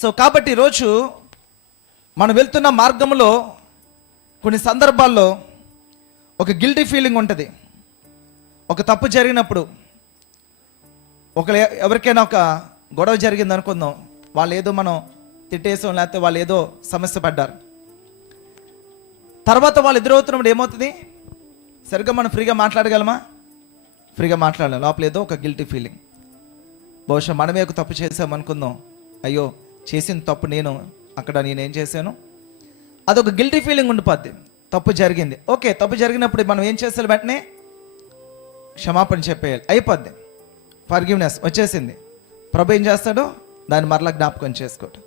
So కాబట్టి ఈరోజు మనం వెళ్తున్న మార్గంలో కొన్ని సందర్భాల్లో ఒక గిల్టీ ఫీలింగ్ ఉంటుంది. ఒక తప్పు జరిగినప్పుడు ఎవరికైనా ఒక గొడవ జరిగింది అనుకుందాం, వాళ్ళు ఏదో మనం తిట్టేసాం, లేకపోతే వాళ్ళు ఏదో సమస్య పడ్డారు. తర్వాత వాళ్ళు ఎదురవుతున్నప్పుడు ఏమవుతుంది? సరిగ్గా మనం ఫ్రీగా మాట్లాడగలమా? ఫ్రీగా మాట్లాడలేం. లోపల ఏదో ఒక గిల్టీ ఫీలింగ్. బహుశా మనమే ఒక తప్పు చేసాం అనుకుందాం, అయ్యో చేసిన తప్పు నేనేం చేశాను, అదొక గిల్టీ ఫీలింగ్ ఉండిపోద్ది. తప్పు జరిగింది, ఓకే, తప్పు జరిగినప్పుడు మనం ఏం చేయాలి? వెంటనే క్షమాపణ చెప్పేయాలి, అయిపోద్ది, ఫర్గివ్నెస్ వచ్చేసింది. ప్రభు ఏం చేస్తాడు? దాన్ని మరలా జ్ఞాపకం చేసుకోవటం.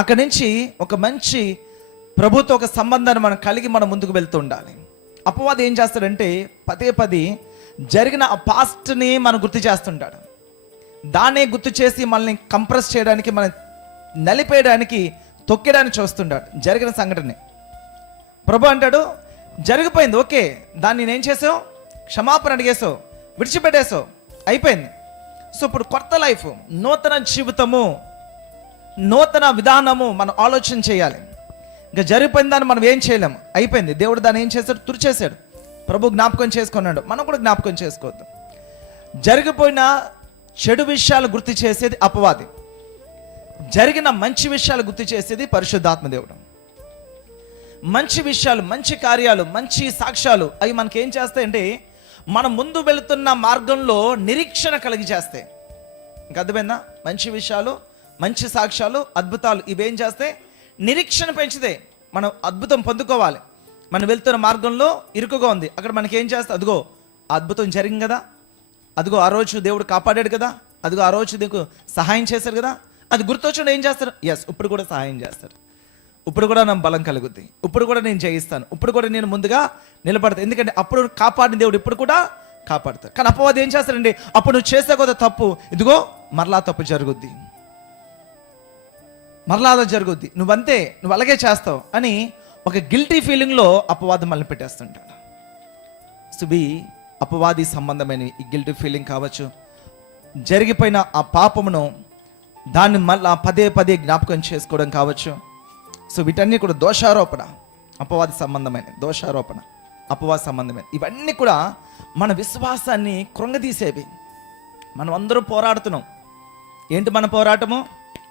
అక్కడి నుంచి ఒక మంచి ప్రభుతో ఒక సంబంధాన్ని మనం కలిగి మనం ముందుకు వెళ్తూ ఉండాలి. అపవాది ఏం చేస్తాడంటే పదే జరిగిన ఆ పాస్ట్ని మనం గుర్తు చేస్తుంటాడు. దాన్నే గుర్తు చేసి మనల్ని కంప్రెస్ చేయడానికి, మనం నలిపేయడానికి, తొక్కేయడానికి చూస్తుంటాడు జరిగిన సంఘటన. ప్రభు అంటాడు జరిగిపోయింది, ఓకే, దాన్ని నేనేం చేసావు? క్షమాపణ అడిగేసావు, విడిచిపెట్టేసావు, అయిపోయింది. సో ఇప్పుడు కొత్త లైఫ్, నూతన జీవితము, నూతన విధానము మనం ఆలోచన చేయాలి. ఇంకా జరిగిపోయిన దాన్ని మనం ఏం చేయలేము, అయిపోయింది. దేవుడు దాన్ని ఏం చేశాడు? తుడిచేశాడు. ప్రభు జ్ఞాపకం చేసుకున్నాడు, మనం కూడా జ్ఞాపకం చేసుకోవద్దు. జరిగిపోయిన చెడు విషయాలు గుర్తు చేసేది అపవాది, జరిగిన మంచి విషయాలు గుర్తు చేసేది పరిశుద్ధాత్మ దేవుడు. మంచి విషయాలు, మంచి కార్యాలు, మంచి సాక్ష్యాలు అవి మనకేం చేస్తాయంటే మనం ముందు వెళుతున్న మార్గంలో నిరీక్షణ కలిగి చేస్తాయి. ఇంకా అర్థమైందా? మంచి విషయాలు, మంచి సాక్ష్యాలు, అద్భుతాలు ఇవేం చేస్తాయి? నిరీక్షణ పెంచుతాయి. మనం అద్భుతం పొందుకోవాలి. మనం వెళ్తున్న మార్గంలో ఇరుకుగా ఉంది, అక్కడ మనకి ఏం చేస్తే అదిగో అద్భుతం జరిగింది కదా, అదిగో ఆ రోజు దేవుడు కాపాడాడు కదా, అదిగో ఆ రోజు నీకు సహాయం చేశారు కదా, అది గుర్తొచ్చిన ఏం చేస్తారు? ఎస్, ఇప్పుడు కూడా సహాయం చేస్తారు, ఇప్పుడు కూడా నాకు బలం కలుగుద్ది, ఇప్పుడు కూడా నేను జయిస్తాను, ఇప్పుడు కూడా నేను ముందుగా నిలబడతాను. ఎందుకంటే అప్పుడు కాపాడిన దేవుడు ఇప్పుడు కూడా కాపాడుతాడు. కానీ అపవాది ఏం చేస్తాడండి? అప్పుడు నువ్వు చేసే కొత్త తప్పు, ఇదిగో మరలా తప్పు జరుగుద్ది, మరలా అలా జరుగుద్ది, నువ్వంతే, నువ్వు అలాగే చేస్తావు అని ఒక గిల్టీ ఫీలింగ్లో అపవాది మనల్ని పెట్టేస్తుంటాడు. సుబి అపవాది సంబంధమైన ఈ గిల్టీ ఫీలింగ్ కావచ్చు, జరిగిపోయిన ఆ పాపమును దాన్ని మళ్ళా పదే జ్ఞాపకం చేసుకోవడం కావచ్చు. సో వీటన్నీ కూడా దోషారోపణ, అపవాది సంబంధమైన దోషారోపణ, అపవాది సంబంధమైన ఇవన్నీ కూడా మన విశ్వాసాన్ని కృంగదీసేవి. మనం అందరూ పోరాడుతున్నాం. ఏంటి మన పోరాటము?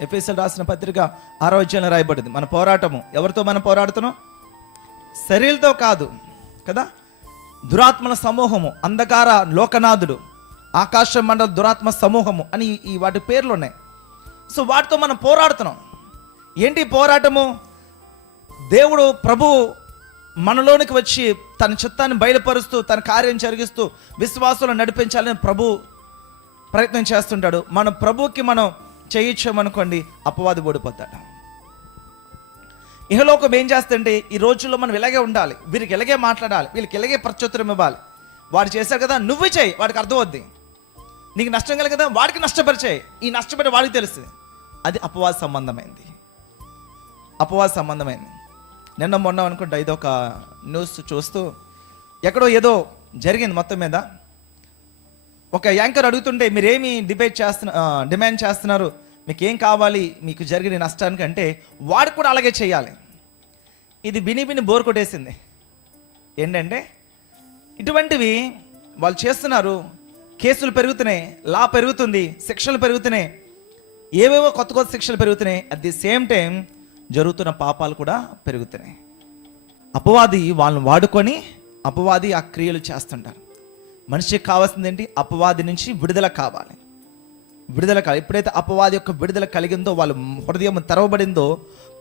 ఎఫెసీయులకు రాసిన పత్రిక 6వ అధ్యాయంలో రాయబడింది. మన పోరాటము ఎవరితో మనం పోరాడుతున్నాం? శరీరంతో కాదు కదా, దురాత్మల సమూహము, అంధకార లోకనాథుడు, ఆకాశ మండల దురాత్మ సమూహము అని ఈ వాటి పేర్లు ఉన్నాయి. సో వాటితో మనం పోరాడుతున్నాం. ఏంటి పోరాటము? దేవుడు ప్రభు మనలోనికి వచ్చి తన చిత్తాన్ని బయలుపరుస్తూ, తన కార్యం జరిగిస్తూ విశ్వాసాలను నడిపించాలని ప్రభు ప్రయత్నం చేస్తుంటాడు. మన ప్రభుకి మనం చేయించామనుకోండి, అపవాది ఓడిపోతాడు. ఇహలోకం ఏం చేస్తుంటే ఈ రోజుల్లో మనం ఇలాగే ఉండాలి, వీరికి ఇలాగే మాట్లాడాలి, వీళ్ళకి ఇలాగే ప్రత్యుత్తరం ఇవ్వాలి. వాడు చేశారు కదా, నువ్వు చేయి, వాడికి అర్థం అవుద్ది. నీకు నష్టం కలిగి కదా, వాడికి నష్టపరిచేయి, ఈ నష్టపడి వాడికి తెలుస్తుంది. అది అపవాది సంబంధమైంది, అపవాది సంబంధమైంది. నిన్న మొన్న అనుకుంటా ఇదొక న్యూస్ చూస్తూ ఎక్కడో ఏదో జరిగింది. మొత్తం మీద ఒక యాంకర్ అడుగుతుంటే మీరేమి డిమాండ్ చేస్తున్నారు, మీకు ఏం కావాలి మీకు జరిగిన నష్టానికి అంటే వాడు కూడా అలాగే చేయాలి. ఇది విని బోర్ కొట్టేసింది. ఏంటంటే ఇటువంటివి వాళ్ళు చేస్తున్నారు, కేసులు పెరుగుతున్నాయి, లా పెరుగుతుంది, శిక్షలు పెరుగుతున్నాయి, ఏవేవో కొత్త శిక్షలు పెరుగుతున్నాయి. అట్ ది సేమ్ టైం జరుగుతున్న పాపాలు కూడా పెరుగుతున్నాయి. అపవాది వాళ్ళని వాడుకొని అపవాది ఆ క్రియలు చేస్తుంటారు. మనిషికి కావాల్సింది ఏంటి? అపవాది నుంచి విడుదల కావాలి, విడుదల కావాలి. ఎప్పుడైతే అపవాది యొక్క విడుదల కలిగిందో, వాళ్ళ హృదయం తెరవబడిందో,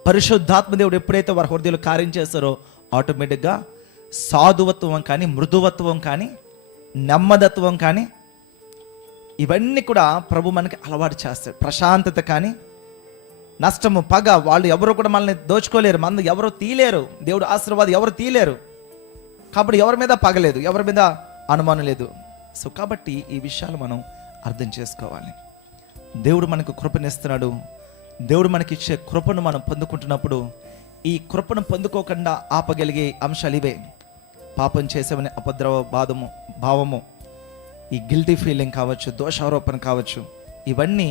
పరిశుద్ధాత్మ దేవుడు ఎప్పుడైతే వారి హృదయంలో కార్యం చేస్తారో ఆటోమేటిక్గా సాధువత్వం కానీ, మృదువత్వం కానీ, నెమ్మదత్వం కానీ ఇవన్నీ కూడా ప్రభు మనకి అలవాటు చేస్తాడు. ప్రశాంతత కానీ, నష్టము, పగ, వాళ్ళు ఎవరు కూడా మనల్ని దోచుకోలేరు, మన ఎవరు తీయలేరు, దేవుడు ఆశీర్వాదం ఎవరు తీయలేరు. కాబట్టి ఎవరి మీద పగలేదు, ఎవరి మీద అనుమానం లేదు. సో కాబట్టి ఈ విషయాలు మనం అర్థం చేసుకోవాలి. దేవుడు మనకు కృపనిస్తున్నాడు. దేవుడు మనకి ఇచ్చే కృపను మనం పొందుకుంటున్నప్పుడు ఈ కృపను పొందుకోకుండా ఆపగలిగే అంశాలు ఇవే: పాపం చేసామని అపద్రవ భావము, ఈ గిల్టీ ఫీలింగ్ కావచ్చు, దోషారోపణ కావచ్చు. ఇవన్నీ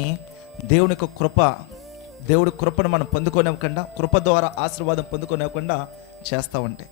దేవుని యొక్క కృప, దేవుడు కృపను మనం పొందుకోనివ్వకుండా, కృప ద్వారా ఆశీర్వాదం పొందుకోనివ్వకుండా చేస్తూ ఉంటాయి.